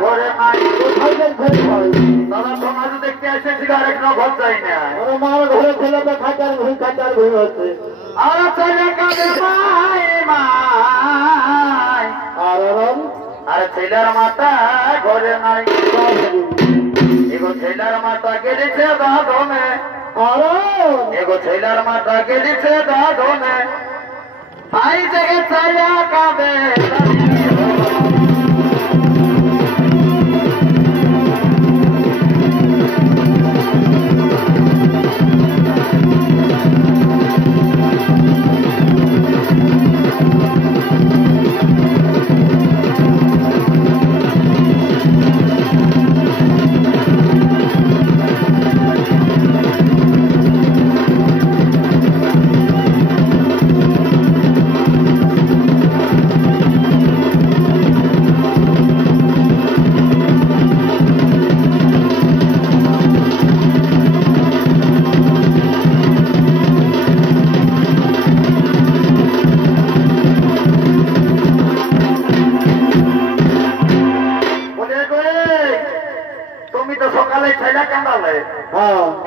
ঘরে নাই কোথায় দেখতে পাই দাদা সমাজ দেখতে এসেছিল আরেক ঘর যাই না আমার ঘরে ছেলে তো খাটার ভুই হচ্ছে আর ছেলে কাঁদে মাই মাই আর ছেলের মাতা ঘরে নাই এগো ছেলের মাতা গেলিছে দাদনে এগো ছেলের মাতা গেলিছে দাদনে আই জেগে ছায়া কাঁদে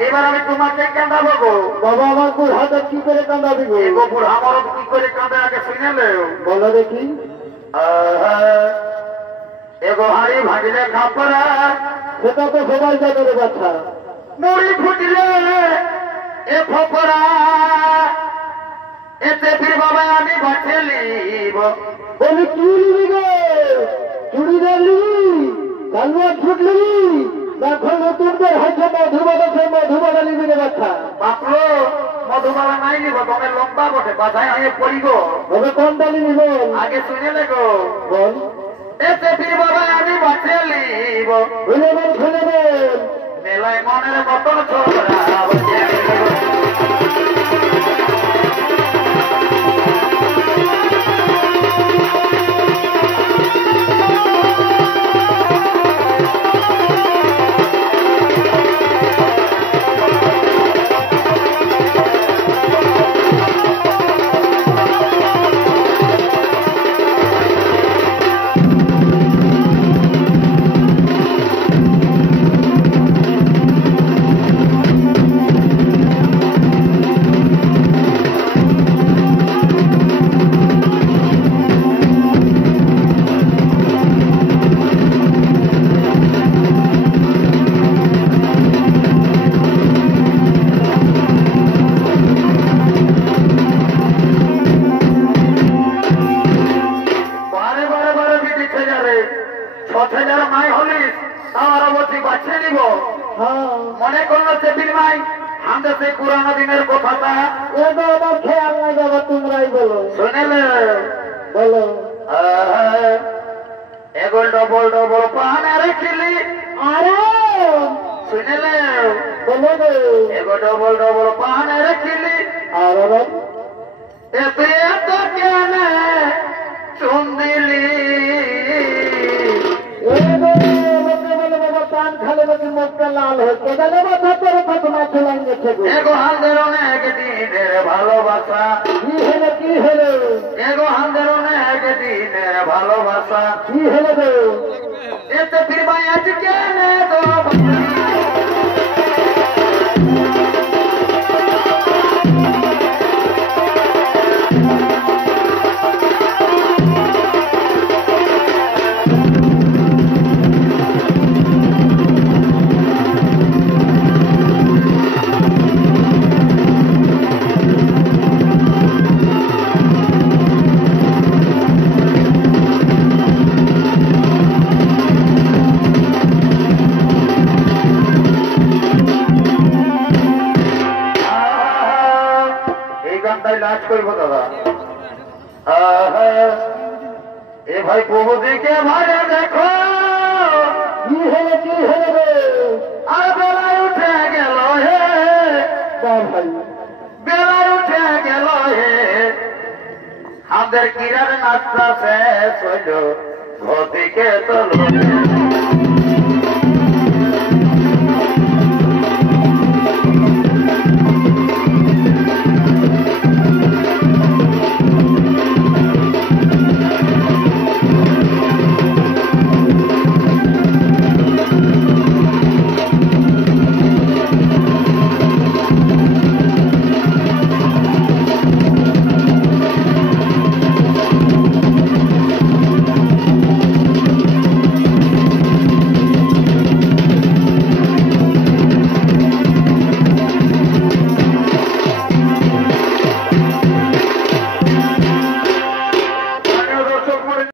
এবার আমি তোমাকে কাঁদাবো গো বাবা আমার বুড় হাতে কি করে কাঁদা দিব গোপুর আমারও কি করে কাঁদে আগে শুনে নেও বলো দেখি এগো হাড়ি ভাঙিলে খাপড়া সেটা তো সবাই জানে রে বাচ্চা মুড়ি ফুটিলে এ ফপরা এতে ফির বাবা আমি বাঁচিয়ে লিব বলি কি নিবি গো চুড়িদার নিবি কালুয়া ছুট নিবি এখন নতুনদের হয়েছে মধুবালা নিবি রে বাচ্চা বাপলো মধুবালা নাই নিব তবে লম্বা বটে বাধায় আমি পড়িব তবে কোন ডালি নিব আগে শুনে লেগো বল এতে ফির বাবা আমি বাঁচিয়ে লিব শুনে বল মেলায় মনের মতন ছোড়া মনে করলো চেপির মাই আমাদের সেই পুরানো দিনের কথাটা খেয়াল নাই বাবা তোমরাই বলো শুনেলে বলো এগো ডবল ডবল পানে রেখিলি আরে শুনেলে বলো এগো ডবল ডবল পানে রেখিলি আর এতে এত কেন চুন দিলি পান খালে বাকি মুখটা লাল হচ্ছে গেলে মাথা পরে ফাটনা চলাই গেছে এগো হালদের অনেক দিনের ভালোবাসা কি হলো এগো হালদের অনেক দিনের ভালোবাসা কি হলো গো এতে ফিরবাই আজ কেন তো লাজ করবো দাদা এ ভাই প্রভু দিকে ভাইয়া দেখো কি হলো রে আর বেলায় উঠে গেল হে ভাই বেলায় উঠে গেল হে আমাদের কিরার নাচটা শেষ হইল ঘর দিকে চলো